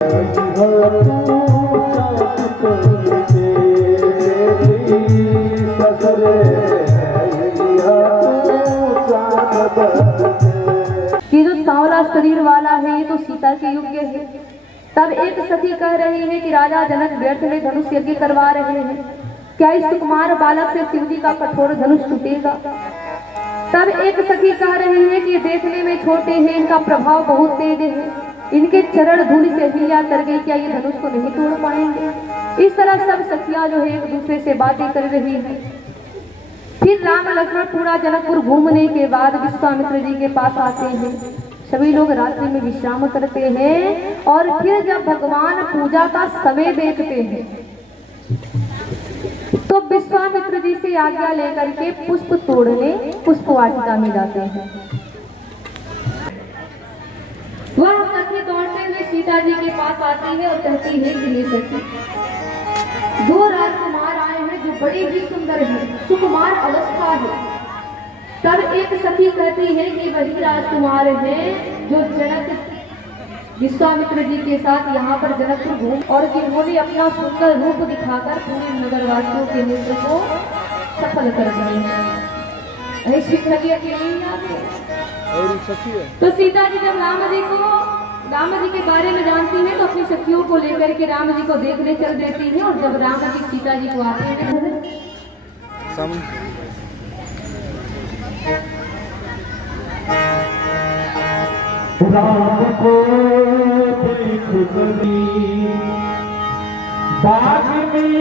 ये जो सांवला शरीर वाला है ये तो सीता के योग्य है। तब एक सखी कह रही है कि राजा जनक व्यर्थ में धनुष यज्ञ करवा रहे हैं, क्या इस सुकुमार बालक से शिव जी का कठोर धनुष टूटेगा? तब एक सखी कह रही है कि देखने में छोटे हैं, इनका प्रभाव बहुत तेज है, इनके चरण धूलि से हिलिया कर गई, क्या ये धनुष को नहीं तोड़ पाएंगे? इस तरह सब सखियां जो है एक दूसरे से बातें कर रही है। फिर राम लक्ष्मण पूरा जनकपुर घूमने के बाद विश्वामित्र जी के पास आते हैं। सभी लोग रात्रि में विश्राम करते हैं और फिर जब भगवान पूजा का समय देखते हैं तो विश्वामित्र जी से आज्ञा लेकर के पुष्प तोड़ने पुष्प वाटिका में जाते हैं। वह सखी दौड़ते हुए सीता जी के पास आती है और कहती है कि ये सखी, दो राजकुमार आए हैं जो बड़े ही सुंदर हैं, सुकुमार अवस्था है। तब एक सखी कहती है कि वही राजकुमार हैं जो जनक विश्वामित्र जी के साथ यहाँ पर जनकपुर घूम और जिन्होंने अपना सुंदर रूप दिखाकर पूरे नगरवासियों के नेत्र को सफल कर दिए। ऐसी सखी अकेली तो सीता जी जब राम जी के बारे में जानती है तो अपनी सखियों को लेकर के राम जी को देखने चल देती है। और जब राम जी सीता जी को आते हैं राम को देख बाग में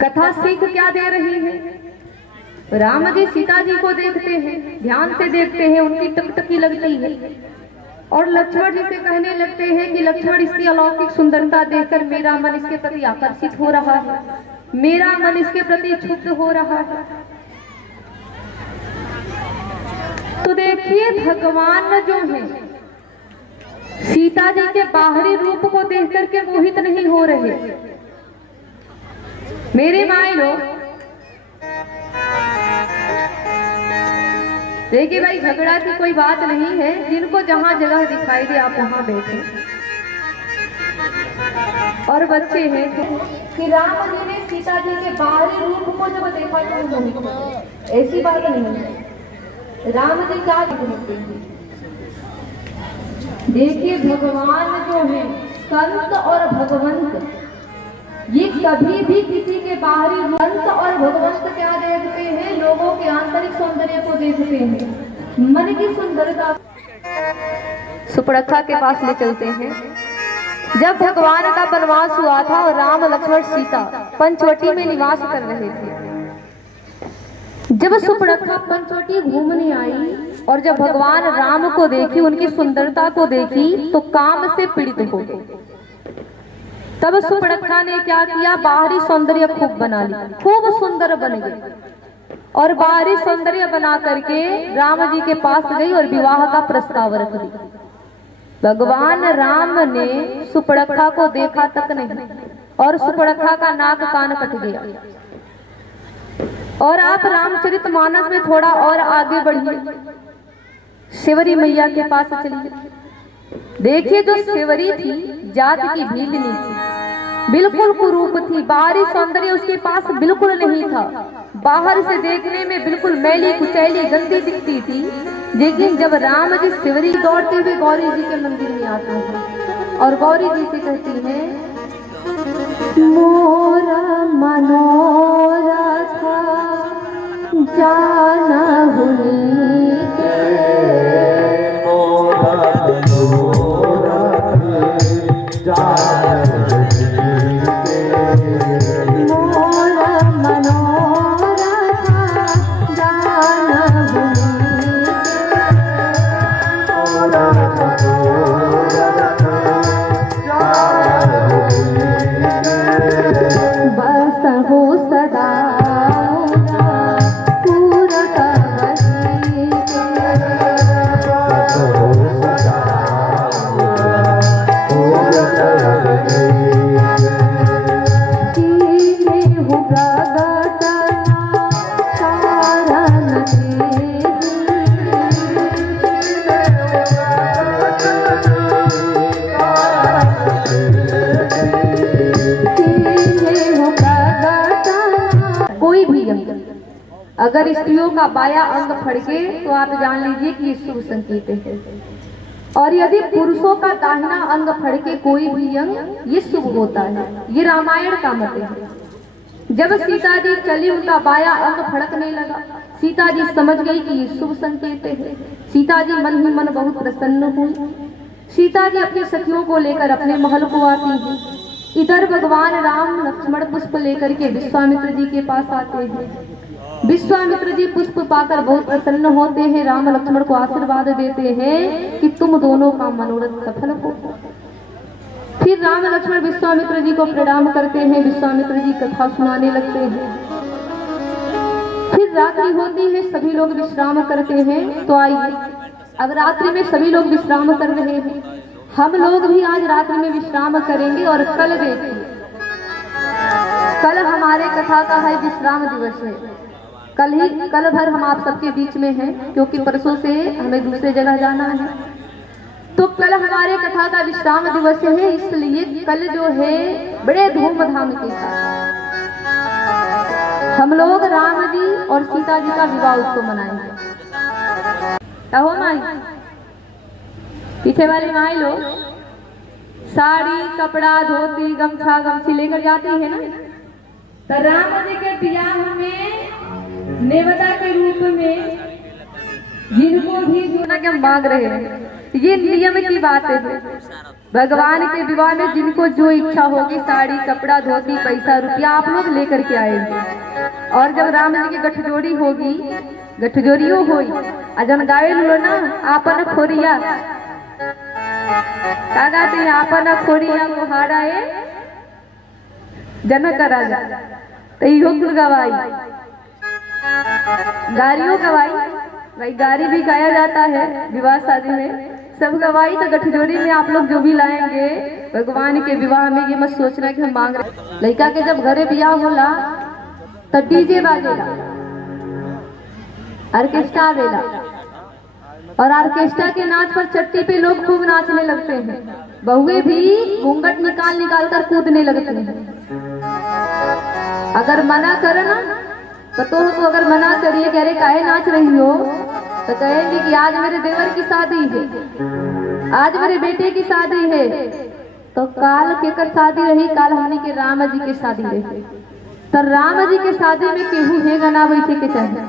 कथा सीख क्या दे रही है? राम जी सीता जी को देखते हैं, ध्यान से देखते हैं, उनकी टकटकी लगती है और लक्ष्मण जी से कहने लगते हैं कि लक्ष्मण, इसकी अलौकिक सुंदरता देखकर मेरा मन इसके प्रति आकर्षित हो रहा है, मेरा मन इसके प्रति क्षुब्ध हो रहा है। तो देखिए भगवान जो है सीता जी के बाहरी रूप को देख करके मोहित नहीं हो रहे। मेरे माए लोग देखिए भाई, झगड़ा की कोई बात नहीं है, जिनको जहां जगह दिखाई दे आप वहां बैठे। और बच्चे हैं कि राम जी ने सीता जी के बाहरी रूप को जब देखा तो मोहित, ऐसी बात नहीं है। राम जी क्या दिखते हैं? देखिए भगवान जो है संत और भगवंत, ये कभी भी किसी के बाहरी संत और भगवंत क्या देखते हैं? लोगों के आंतरिक सौंदर्य को देखते हैं, मन की सुंदरता। सुपड़खा के पास ले चलते हैं। जब भगवान का वनवास हुआ था और राम लक्ष्मण सीता पंचवटी में निवास कर रहे थे, जब सुपड़खा पंचवटी घूमने आई और जब भगवान राम को देखी, उनकी सुंदरता को देखी तो काम से पीड़ित हो गई। तब सुपड़खा ने क्या किया? बाहरी सौंदर्य खूब बना लिया, खूब सुंदर बन गई और बाहरी सौंदर्य बना करके राम जी के पास गई और विवाह का प्रस्ताव रख दिया। भगवान राम ने सुपड़खा को देखा तक नहीं और सुपड़खा का नाक कान कट गया। और आप रामचरितमानस में थोड़ा और आगे बढ़िए, शिवरी मैया के पास चलिए। देखिए जो शिवरी थी जात की भीलनी थी, बिल्कुल कुरूप थी, बाहरी सौंदर्य उसके पास बिल्कुल नहीं था, बाहर से देखने में बिल्कुल मैली कुचैली गंदी दिखती थी। लेकिन जब राम जी शिवरी दौड़ते हुए गौरी जी के मंदिर में आते हैं और गौरी जी से कहती हैं, मोरा मनोरथ जाना हुई अगर स्त्रियों का बाया अंग फड़के तो आप जान लीजिए कि ये शुभ संकेत है, और यदि पुरुषों का दाहिना अंग फड़के कोई भी अंग, ये शुभ होता है। ये रामायण का मत है। जब सीता जी चली, उनका बाया अंग फड़कने लगा। सीता जी समझ गई कि ये शुभ संकेत है। सीता जी मन ही मन बहुत प्रसन्न हुई। सीता जी अपनी सखियों को लेकर अपने महल को आती हैं। इधर भगवान राम लक्ष्मण पुष्प लेकर के विश्वामित्र जी के पास आते हैं। विश्वामित्र जी पुष्प पाकर बहुत प्रसन्न होते हैं, राम लक्ष्मण को आशीर्वाद देते हैं कि तुम दोनों का मनोरथ सफल हो। फिर राम लक्ष्मण विश्वामित्र जी को प्रणाम करते हैं। विश्वामित्र जी कथा सुनाने लगते हैं। फिर रात्रि होती है, सभी लोग विश्राम करते हैं। तो आइए, अब रात्रि में सभी लोग विश्राम कर रहे हैं, हम लोग भी आज रात्रि में विश्राम करेंगे। और कल देखिए, कल हमारे कथा का है विश्राम दिवस है। कल भर हम आप सबके बीच में हैं, क्योंकि परसों से हमें दूसरे जगह जाना है। तो कल हमारे कथा का विश्राम दिवस है, इसलिए कल जो है बड़े धूमधाम के साथ हम लोग राम जी और सीता जी का विवाह उत्सव मनाएंगे। हो माई, पीछे वाली माई लोग साड़ी कपड़ा धोती गमछा गमछी लेकर जाती है ना। तो राम जी के विवाह में नेवता के रूप में जिनको भी जोना के मांग रहे हैं, ये नियम की बात है। भगवान के विवाह में जिनको जो इच्छा होगी, साड़ी कपड़ा धोती पैसा रुपया आप लोग लेकर के आएंगे। और जब राम जी की गठजोड़ी होगी, गठजोड़ियों होई अजन गावे लो ना, आपन खोरिया कागा ते आपन खोरिया को हाराए जनक राजा, तो यो गुण गवाई, गारियों गवाई। भाई गारी भी गाया जाता है विवाह शादी में, सब गवाई। तो गठजोड़ी में आप लोग जो भी लाएंगे भगवान के विवाह में, ये मत सोचना कि हम मांग रहे। लड़का के जब घरे विवाह होला तो डीजे बाजेला, ऑर्केस्ट्रा आवेला, और ऑर्केस्ट्रा के नाच पर चट्टी पे लोग खूब नाचने लगते हैं। बहुए भी घूंघट निकाल कर कूदने लगते हैं। अगर मना करे ना तो अगर मना करिए, कह रहे काहे नाच रही हो, तो कहेंगे कि आज मेरे देवर की शादी है, आज मेरे बेटे की शादी है। तो काल केकर शादी रही, काल हमने के राम जी की शादी रही। तो राम जी के शादी में केहू है गाना बैठे के चाहिए।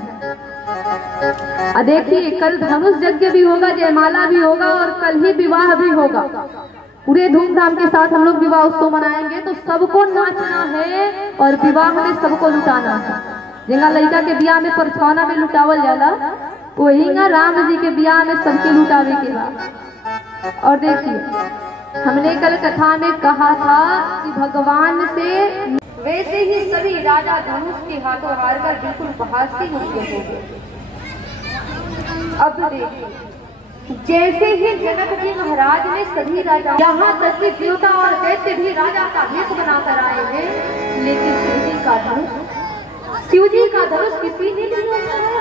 देखिए, कल धनुष यज्ञ भी होगा, जयमाला भी होगा, और कल ही विवाह भी होगा। पूरे धूमधाम के साथ हम लोग विवाह उत्सव मनाएंगे। तो सबको नाचना है और विवाह में सबको लुटाना है। जिंगा लड़का के ब्याह में परछौना में लुटावल जाला, वही राम जी के ब्याह में सबके लुटावे के बाद। और देखिए, हमने कल कथा में कहा था कि भगवान से वैसे ही सभी राजा धनुष के हाथों हार कर बिल्कुल बहासी हो गए। अब देखिए, जैसे ही जनक जी महाराज ने सभी राजा, यहाँ तक कि देवता और दैत्य भी राजा का भेष बनाकर आए हैं, लेकिन शिव जी का धनुष किसी ने नहीं उठाया।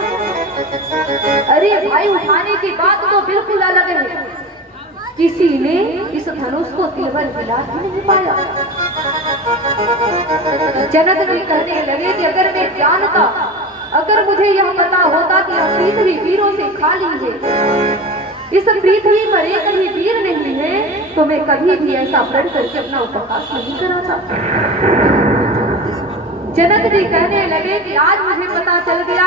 अरे भाई, उठाने की बात तो बिल्कुल अलग है। किसी ने इस धनुष को तिलवर हिला ही नहीं पाया। जनक जी कहने लगे कि अगर मैं जानता, अगर मुझे यह पता होता कि यह पृथ्वी वीरों से खाली है, इस पृथ्वी पर एक भी वीर नहीं है, तो मैं कभी भी ऐसा प्रण करके अपना उपवास नहीं कराता। जनक जी कहने लगे कि आज मुझे पता चल गया।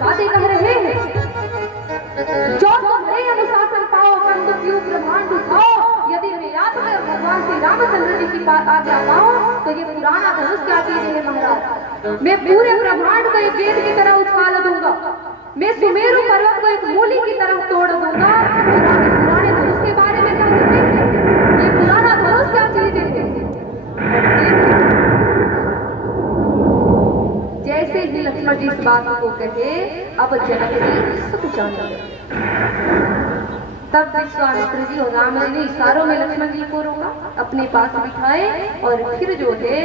बातें कह रहे हैं, जो तुम्हारे अनुशासन पाओ, कंदुक ब्रह्मांड उठाओ। यदि मैं याद कर भगवान श्री रामचंद्र जी की आज्ञा पाओ, तो ये पुराना धनुष क्या चीज है महाराज। मैं पूरे ब्रह्मांड को एक गेंद की तरह उछाल दूंगा, मैं सुमेरु पर्वत को एक मूली की तरह तोड़ दूंगा। और आप इस पुराने धनुष के बारे में क्या कहते हैं? ये पुराना धनुष क्या चीज है? अब जनक जी सुख जाने लगे। तब विश्वामित्र जी और राम जी ने इशारों में लक्ष्मण जी को रोका, अपने पास बिठाए और फिर जो है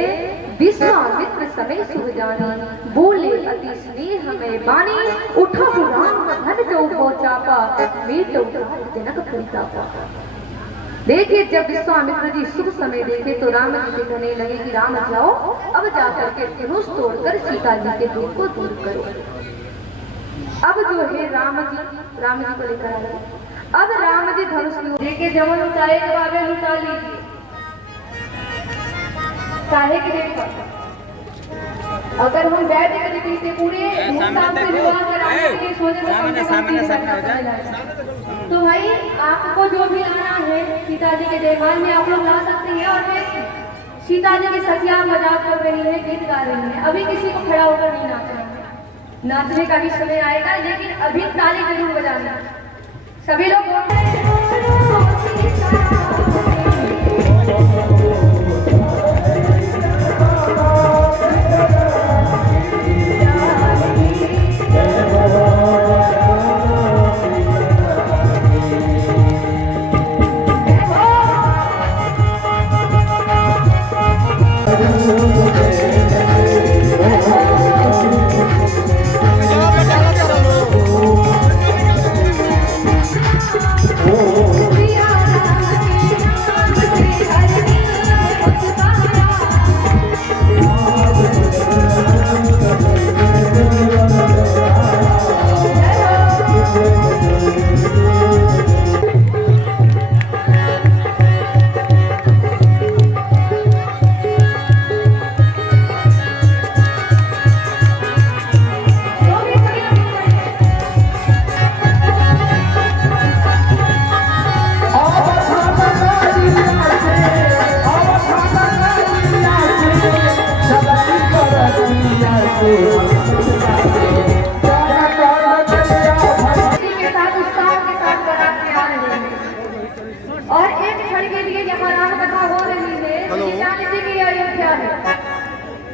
विश्वामित्र समय सुख जानी, बोले अति स्नेह में बानी, उठो राम धन जो हो चापा, मीटो जनक परितापा। देखिए जब विश्वामित्र जी शुभ समय देखे तो राम जी से कहने लगे कि राम जाओ अब जाकर के धनुष तोड़कर सीता जी के दुख को दूर करो। अब जो है राम जी को लेकर आए। अब राम जी धनुष देखिए जवन उठाए बाबे उठा लीजिए काहे के देखो, अगर हम वैदिक रीति से पूरे धूमधाम से विवाह कराने के लिए सोचे तो भाई आपको जो भी लाना है सीता जी के दरबार में आप लोग ला सकते हैं। और सीता जी की सखियां मजाक कर रही है, गीत गा रही है, अभी किसी को खड़ा होकर नहीं नाचना है, नाचने का भी समय आएगा, लेकिन अभी ताली जरूर बजाना। सभी लोग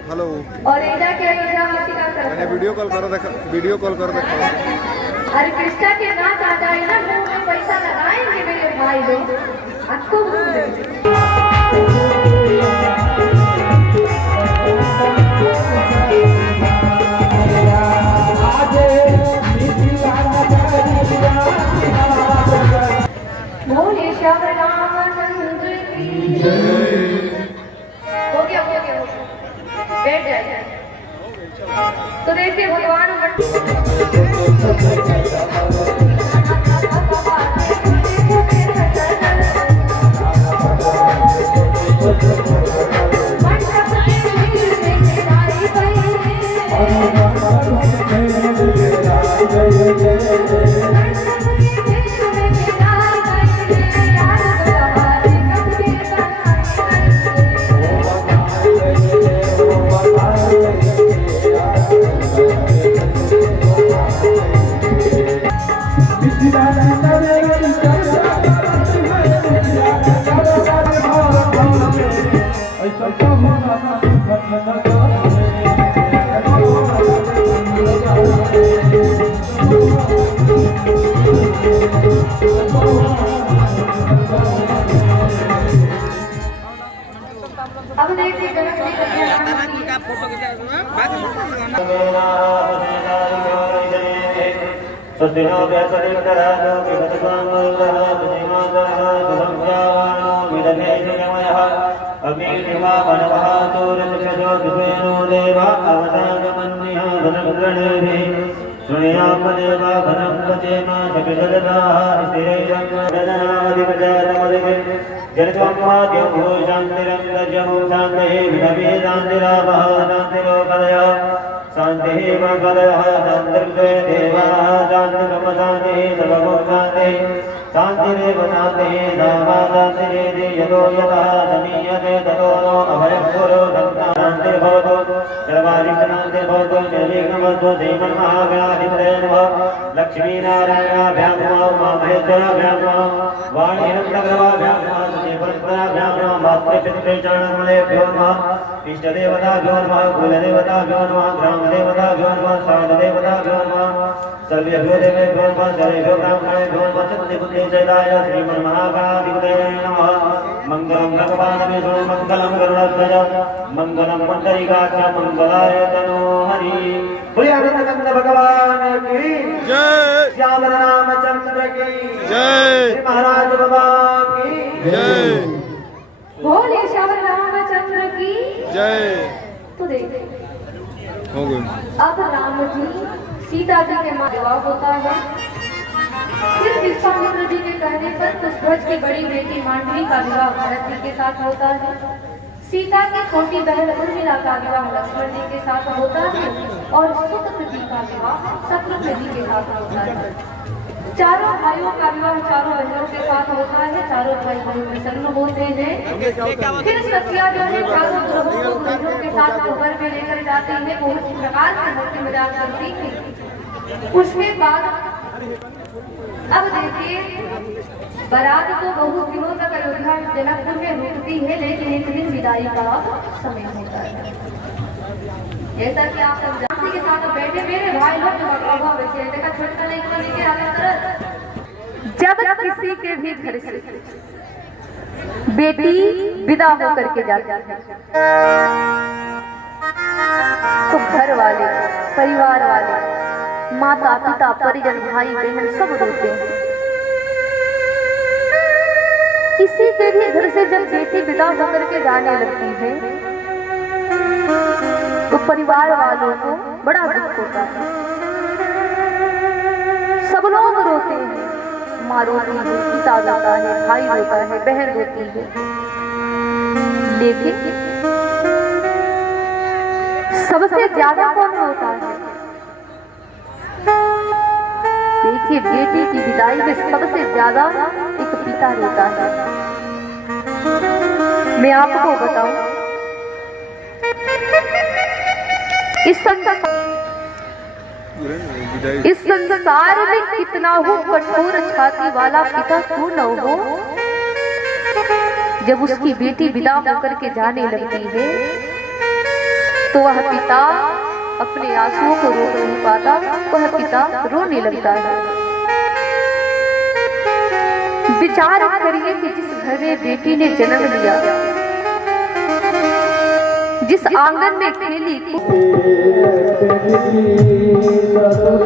हेलो और इधर के अयोध्यावासी का कर मैंने वीडियो कॉल कर देखा। अरे कृष्णा के नाच आ जाए ना मुंह में पैसा लगाएंगे मेरे भाई लोग आपको बोले श्याम रामचंद्र की हो गया बैठ जाए। तो देखिए भगवान अब देखिए स्वस्तिनो व्यसनिकरालो विगतकामोदः विजयमानः सुसंज्ञावानो विदधेशयमयः अग्निर्वा वनवः सूर्यचक्षुषो दुष्वेनो देवा अवसानमन्यः धनमुद्रणेभिः शृणुयामदेवा घनं वचेम शपिजलदाः स्थिरैरं वेदनादिपचारमदिभिः जलत्वमाद्यं भूशान्तिरं दर्शमो शान्तिः विनवे शान्तिरावः शान्तिरोपदयः शान्तिः वरदयः शान्तिर्द्वय देवाः शान्तिकम शान्तिः सर्वभूतान्तिः शान्तिरेव शान्तिः सामा शान्तिरेति यतो यतः समीयते ततो नो अभयं गुरो शान्तिर्भवतु सर्वाधिकशान्तिर्भवतु निर्विघ्नमस्तु श्रीमन्महागणाधिपतये नमः लक्ष्मीनारायणाभ्यां नमः उमामहेश्वराभ्यां नमः वाणीरत्नगर्भाभ्यां नमः श्रीपरस्पराभ्यां नमः पितृचरणमूलेभ्यो नमः इष्टदेवताभ्यो नमः कुलदेवताभ्यो नमः ग्रामदेवताभ्यो नमः साधदेवताभ्यो नमः सर्वेभ्यो देवेभ्यो नमः सर्वेभ्यो ब्राह्मणेभ्यो नमः सत्यबुद्धिसहिताय श्रीमन्महागणाधिपतये नमः मङ्गलं भगवान् विष्णु मङ्गलं गरुडध्वज मङ्गलं पुण्डरीकाक्ष मङ्गलाय तनोहरि बोलिए आनंदकंद भगवान की जय श्याम रामचंद्र की जय श्री महाराज बाबा की जय बोले श्याम रामचंद्र की जय तो देख हो गए अब राम जी सीता जी के मां विवाह होता है। फिर विश्वामित्र जी के कहने पर पुष्पध्वज की बड़ी बेटी मांडवी का विवाह भरत जी के साथ होता है। सीता की छोटी बहन उर्मिला का विवाह लक्ष्मण जी के साथ होता है और सुतत्र जी का विवाह शत्रुघ्न जी के साथ होता है। चारों भाइयों का विवाह चारों बहनों के साथ होता है। चारों भाई बहन प्रसन्न होते हैं। फिर सतिया जो है चारों दुल्हनों को बहनों के साथ कोहबर में लेकर जाते हैं। बहुत प्रकार से हंसी मजाक करती है। उसके बाद अब देखिए बारात तो बहुत दिनों तक अयोध्या जनकपुर में रुकती है, लेकिन एक दिन विदाई का समय होता है। जैसा कि आप सब जानते के साथ बैठे मेरे भाई लोग देखा छोटा लड़का लेके आगे जब किसी के भी घर से बेटी विदा होकर के जाती है तो घर वाले, परिवार वाले, माता पिता, परिजन, भाई बहन सब रोते हैं। किसी के भी घर से जब बेटी विदा होकर के जाने लगती है तो परिवार वालों को बड़ा दुख होता है। सब लोग रोते हैं, माँ रोती है, पिता रोता है, भाई रोता है, बहन रोती है। लेकिन सबसे ज्यादा कौन रोता है? देखिए बेटी की विदाई में सबसे ज्यादा एक पिता रोता है। मैं आपको बताऊं इस संसार में कितना हो कठोर छाती वाला पिता क्यों न हो, जब उसकी बेटी विदा होकर के जाने लगती है तो वह पिता अपने आंसुओं को रोक नहीं पाता, वह पिता रोने लगता है। विचार करिए कि जिस घर में बेटी ने जन्म लिया, जिस आंगन में खेली ससुर